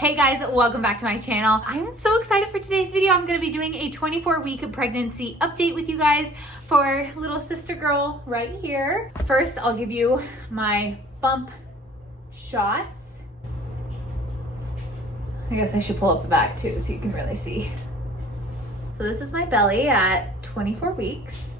Hey guys, welcome back to my channel. I'm so excited for today's video. I'm going to be doing a 24-week pregnancy update with you guys for little sister girl right here. First, I'll give you my bump shots. I guess I should pull up the back too so you can really see. So this is my belly at 24 weeks.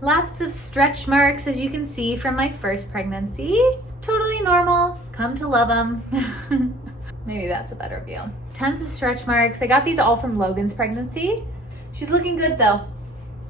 Lots of stretch marks, as you can see from my first pregnancy. Totally normal, come to love them. Maybe that's a better view. Tons of stretch marks. I got these all from Logan's pregnancy. She's looking good though.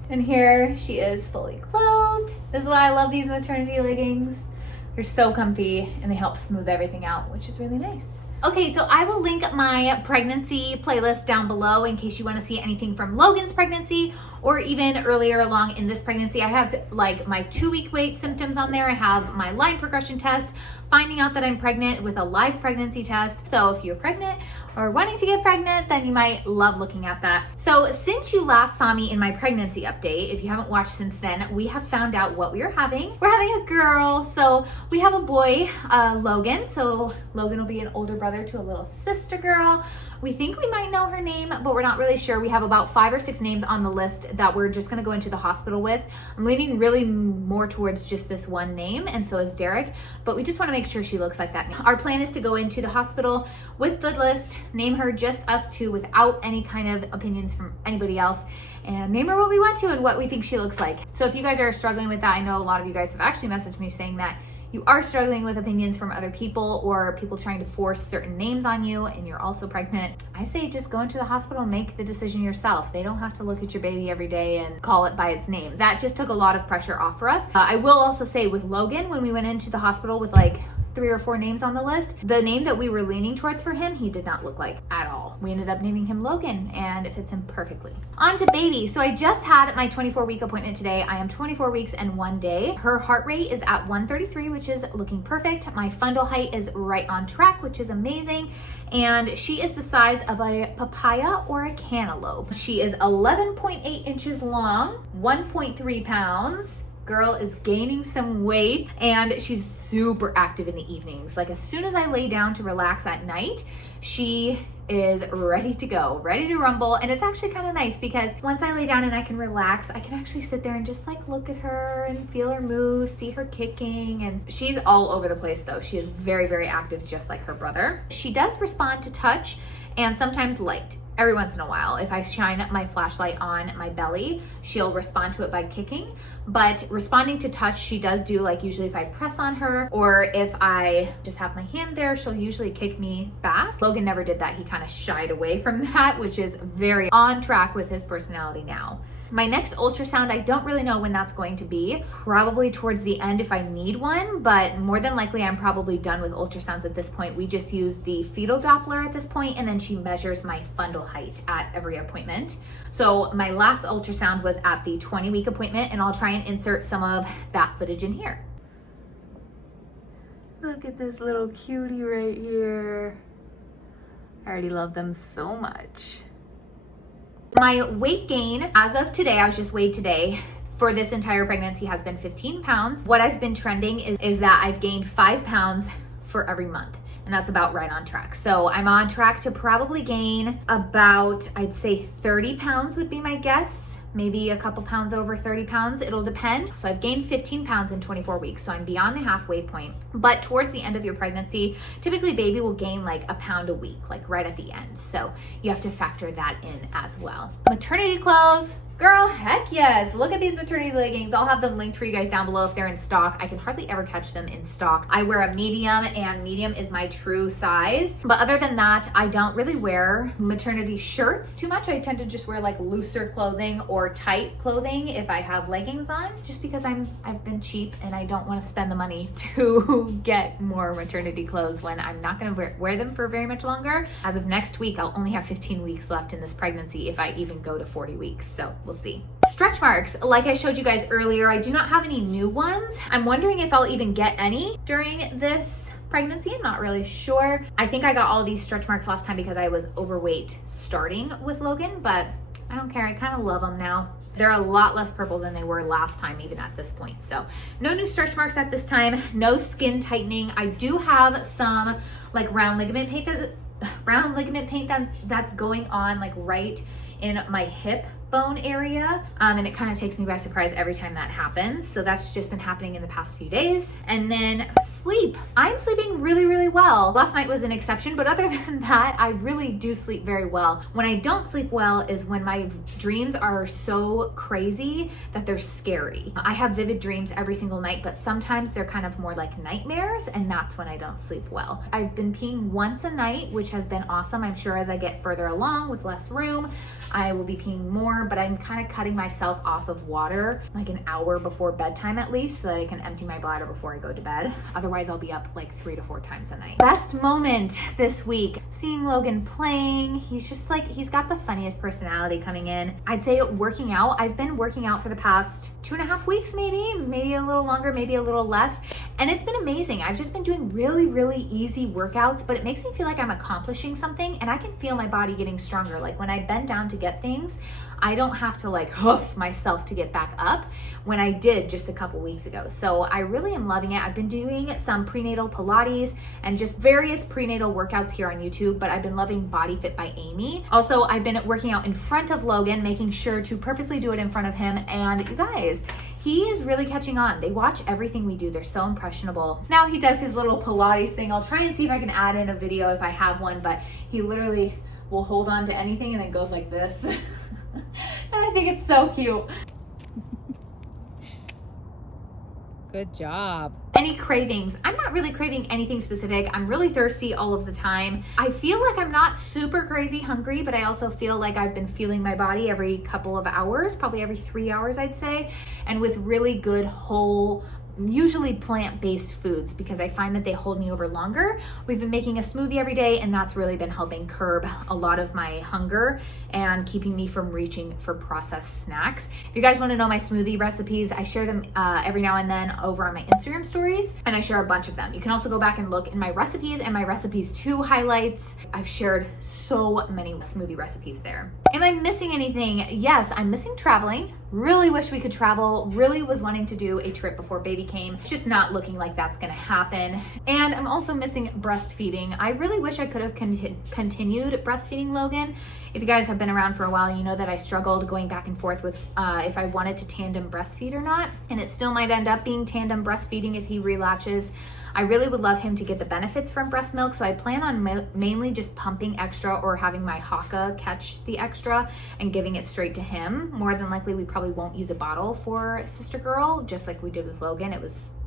And here she is fully clothed. This is why I love these maternity leggings. They're so comfy and they help smooth everything out, which is really nice. Okay, so I will link my pregnancy playlist down below in case you want to see anything from Logan's pregnancy or even earlier along in this pregnancy. I have like my 2-week wait symptoms on there. I have my line progression test, finding out that I'm pregnant with a live pregnancy test. So if you're pregnant or wanting to get pregnant, then you might love looking at that. So since you last saw me in my pregnancy update, if you haven't watched since then, we have found out what we are having. We're having a girl. So we have a boy, Logan. So Logan will be an older brother to a little sister girl. We think we might know her name, but we're not really sure. We have about 5 or 6 names on the list that we're just gonna go into the hospital with. I'm leaning really more towards just this one name, and so is Derek, but we just wanna make sure she looks like that. Our plan is to go into the hospital with the list, name her just us two without any kind of opinions from anybody else, and name her what we want to and what we think she looks like. So if you guys are struggling with that, I know a lot of you guys have actually messaged me saying that you are struggling with opinions from other people or people trying to force certain names on you and you're also pregnant, I say just go into the hospital and make the decision yourself. They don't have to look at your baby every day and call it by its name. That just took a lot of pressure off for us. I will also say with Logan, when we went into the hospital with like 3 or 4 names on the list, the name that we were leaning towards for him, he did not look like at all. We ended up naming him Logan and it fits him perfectly. On to baby. So I just had my 24-week appointment today. I am 24 weeks and 1 day. Her heart rate is at 133, which is looking perfect. My fundal height is right on track, which is amazing. And she is the size of a papaya or a cantaloupe. She is 11.8 inches long, 1.3 pounds. Girl is gaining some weight and she's super active in the evenings. Like as soon as I lay down to relax at night, she is ready to go, ready to rumble. And it's actually kind of nice because once I lay down and I can relax, I can actually sit there and just like look at her and feel her move, see her kicking. And she's all over the place though. She is very, very active, just like her brother. She does respond to touch and sometimes light. Every once in a while, if I shine my flashlight on my belly, she'll respond to it by kicking. But responding to touch, she does do, like usually if I press on her or if I just have my hand there, she'll usually kick me back. Logan never did that. He kind of shied away from that, which is very on track with his personality now. My next ultrasound, I don't really know when that's going to be. Probably towards the end if I need one, but more than likely I'm probably done with ultrasounds at this point. We just use the fetal Doppler at this point, and then she measures my fundal height at every appointment. So my last ultrasound was at the 20-week appointment, and I'll try and insert some of that footage in here. Look at this little cutie right here. I already love them so much. My weight gain as of today, I was just weighed today, for this entire pregnancy has been 15 pounds. What I've been trending is that I've gained 5 pounds for every month. And that's about right on track. So I'm on track to probably gain about, I'd say 30 pounds would be my guess. Maybe a couple pounds over 30 pounds, it'll depend. So I've gained 15 pounds in 24 weeks. So I'm beyond the halfway point. But towards the end of your pregnancy, typically baby will gain like a pound a week, like right at the end. So you have to factor that in as well. Maternity clothes. Girl, heck yes. Look at these maternity leggings. I'll have them linked for you guys down below if they're in stock. I can hardly ever catch them in stock. I wear a medium and medium is my true size. But other than that, I don't really wear maternity shirts too much. I tend to just wear like looser clothing or tight clothing if I have leggings on, just because I've been cheap and I don't want to spend the money to get more maternity clothes when I'm not going to wear them for very much longer. As of next week, I'll only have 15 weeks left in this pregnancy if I even go to 40 weeks. So we'll see. Stretch marks, like I showed you guys earlier, I do not have any new ones. I'm wondering if I'll even get any during this pregnancy. I'm not really sure. I think I got all of these stretch marks last time because I was overweight starting with Logan, but I don't care. I kind of love them now. They're a lot less purple than they were last time, even at this point. So no new stretch marks at this time, no skin tightening. I do have some like round ligament pain that's going on like right in my hip bone area, and it kind of takes me by surprise every time that happens. So that's just been happening in the past few days. And then sleep. I'm sleeping really, really well. Last night was an exception, but other than that, I really do sleep very well. When I don't sleep well is when my dreams are so crazy that they're scary. I have vivid dreams every single night, but sometimes they're kind of more like nightmares, and that's when I don't sleep well. I've been peeing once a night, which has been awesome. I'm sure as I get further along with less room, I will be peeing more, but I'm kind of cutting myself off of water like an hour before bedtime at least, so that I can empty my bladder before I go to bed. Otherwise, I'll be up like 3 to 4 times a night. Best moment this week, seeing Logan playing. He's just like, he's got the funniest personality coming in. I'd say working out. I've been working out for the past 2.5 weeks, maybe a little longer, maybe a little less. And it's been amazing. I've just been doing really, really easy workouts, but it makes me feel like I'm accomplishing something, and I can feel my body getting stronger. Like when I bend down to get things, I don't have to like hoof myself to get back up when I did just a couple weeks ago. So I really am loving it. I've been doing some prenatal Pilates and just various prenatal workouts here on YouTube, but I've been loving Body Fit by Amy. Also, I've been working out in front of Logan, making sure to purposely do it in front of him. And you guys, he is really catching on. They watch everything we do. They're so impressionable. Now he does his little Pilates thing. I'll try and see if I can add in a video if I have one, but he literally will hold on to anything and then goes like this. And I think it's so cute. Good job. Any cravings? I'm not really craving anything specific. I'm really thirsty all of the time. I feel like I'm not super crazy hungry, but I also feel like I've been feeling my body every couple of hours, probably every 3 hours, I'd say, and with really good whole, usually plant-based foods, because I find that they hold me over longer. We've been making a smoothie every day, and that's really been helping curb a lot of my hunger and keeping me from reaching for processed snacks. If you guys want to know my smoothie recipes, I share them every now and then over on my Instagram stories, and I share a bunch of them. You can also go back and look in my recipes and my recipes 2 highlights. I've shared so many smoothie recipes there. Am I missing anything? Yes, I'm missing traveling. Really wish we could travel. Really was wanting to do a trip before baby came. It's just not looking like that's gonna happen. And I'm also missing breastfeeding. I really wish I could have continued breastfeeding Logan. If you guys have been around for a while, you know that I struggled going back and forth with if I wanted to tandem breastfeed or not. And it still might end up being tandem breastfeeding if he relatches. I really would love him to get the benefits from breast milk, so I plan on mainly just pumping extra or having my Haka catch the extra and giving it straight to him. More than likely, we probably won't use a bottle for Sister Girl, just like we did with Logan.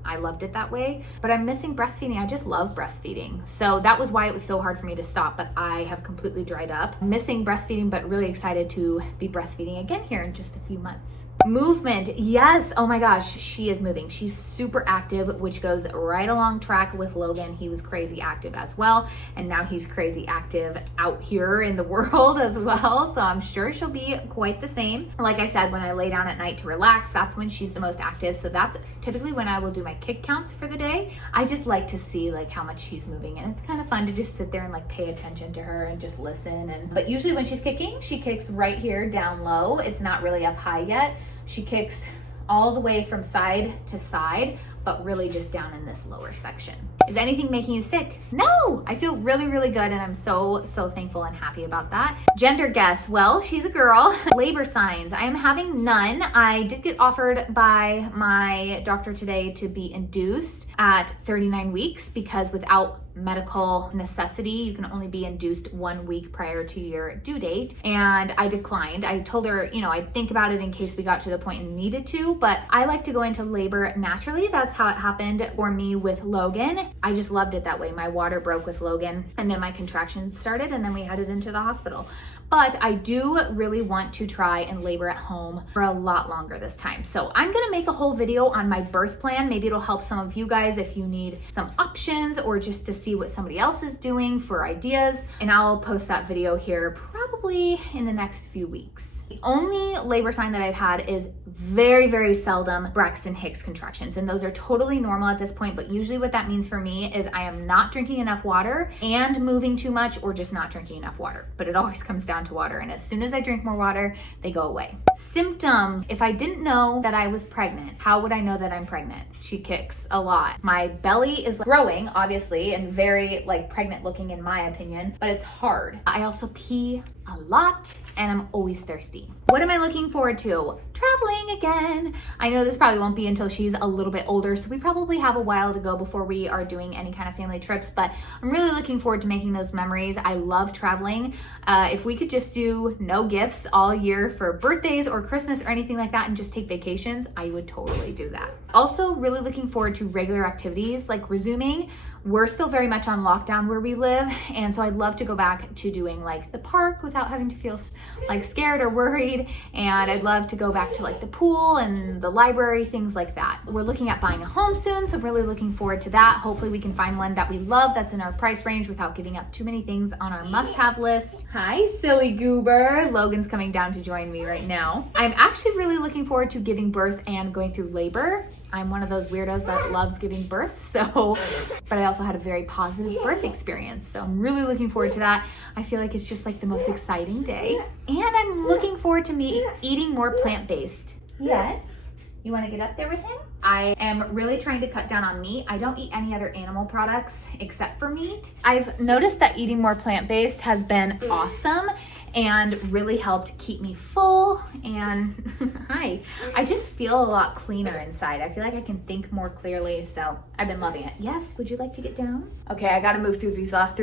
I loved it that way, but I'm missing breastfeeding. I just love breastfeeding. So that was why it was so hard for me to stop, but I have completely dried up. Missing breastfeeding, but really excited to be breastfeeding again here in just a few months. Movement, yes, oh my gosh, she is moving. She's super active, which goes right along track with Logan. He was crazy active as well, and now he's crazy active out here in the world as well, so I'm sure she'll be quite the same. Like I said, when I lay down at night to relax, that's when she's the most active, so that's typically when I will do my kick counts for the day. I just like to see like how much she's moving, and it's kind of fun to just sit there and like pay attention to her and just listen. But usually when she's kicking, she kicks right here down low. It's not really up high yet. She kicks all the way from side to side, but really just down in this lower section. Is anything making you sick? No, I feel really, really good, and I'm so thankful and happy about that. Gender guess, well, she's a girl. Labor signs, I am having none. I did get offered by my doctor today to be induced at 39 weeks because without medical necessity, you can only be induced 1 week prior to your due date, and I declined. I told her, you know, I'd think about it in case we got to the point and needed to, but I like to go into labor naturally. That's how it happened for me with Logan. I just loved it that way. My water broke with Logan, and then my contractions started, and then we headed into the hospital. But I do really want to try and labor at home for a lot longer this time. So I'm gonna make a whole video on my birth plan. Maybe it'll help some of you guys if you need some options or just to see what somebody else is doing for ideas. And I'll post that video here probably probably in the next few weeks. The only labor sign that I've had is very, very seldom Braxton Hicks contractions, and those are totally normal at this point, but usually what that means for me is I am not drinking enough water and moving too much, or just not drinking enough water. But it always comes down to water, and as soon as I drink more water, they go away. Symptoms. If I didn't know that I was pregnant, how would I know that I'm pregnant? She kicks a lot. My belly is growing, obviously, and very like pregnant looking in my opinion, but it's hard. I also pee a lot and I'm always thirsty. What am I looking forward to? Traveling again. I know this probably won't be until she's a little bit older, so we probably have a while to go before we are doing any kind of family trips, but I'm really looking forward to making those memories. I love traveling. If we could just do no gifts all year for birthdays or Christmas or anything like that and just take vacations, I would totally do that. Also really looking forward to regular activities like resuming. We're still very much on lockdown where we live, and so I'd love to go back to doing like the park without having to feel like scared or worried, and I'd love to go back to like the pool and the library, things like that. We're looking at buying a home soon, so really looking forward to that. Hopefully we can find one that we love that's in our price range without giving up too many things on our must-have list. Hi, silly goober. Logan's coming down to join me right now. I'm actually really looking forward to giving birth and going through labor. I'm one of those weirdos that loves giving birth, but I also had a very positive birth experience. So I'm really looking forward to that. I feel like it's just like the most exciting day. And I'm looking forward to me eating more plant-based. Yes. You want to get up there with him? I am really trying to cut down on meat. I don't eat any other animal products except for meat. I've noticed that eating more plant-based has been awesome and really helped keep me full, and hi, I just feel a lot cleaner inside. I feel like I can think more clearly, so I've been loving it. Yes, would you like to get down? Okay, I gotta move through these last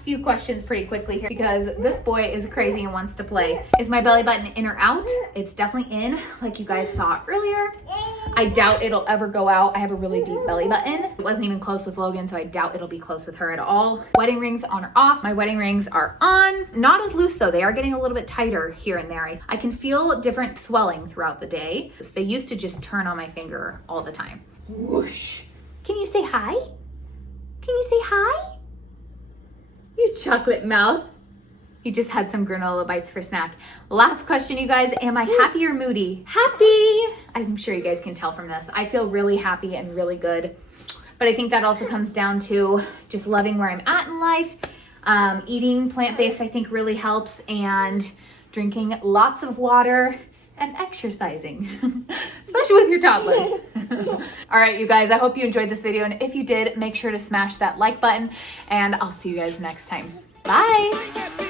few questions pretty quickly here because this boy is crazy and wants to play. Is my belly button in or out? It's definitely in, like you guys saw earlier. I doubt it'll ever go out. I have a really deep belly button. It wasn't even close with Logan, so I doubt it'll be close with her at all. Wedding rings on or off? My wedding rings are on. Not as loose though. They are getting a little bit tighter here and there. I can feel different swelling throughout the day. They used to just turn on my finger all the time. Whoosh. Can you say hi? Can you say hi? You chocolate mouth. He just had some granola bites for snack. Last question, you guys. Am I happy or moody? Happy. I'm sure you guys can tell from this. I feel really happy and really good. But I think that also comes down to just loving where I'm at in life. Eating plant-based I think really helps, and drinking lots of water and exercising, especially with your toddler. All right, you guys, I hope you enjoyed this video, and if you did, make sure to smash that like button, and I'll see you guys next time. Bye.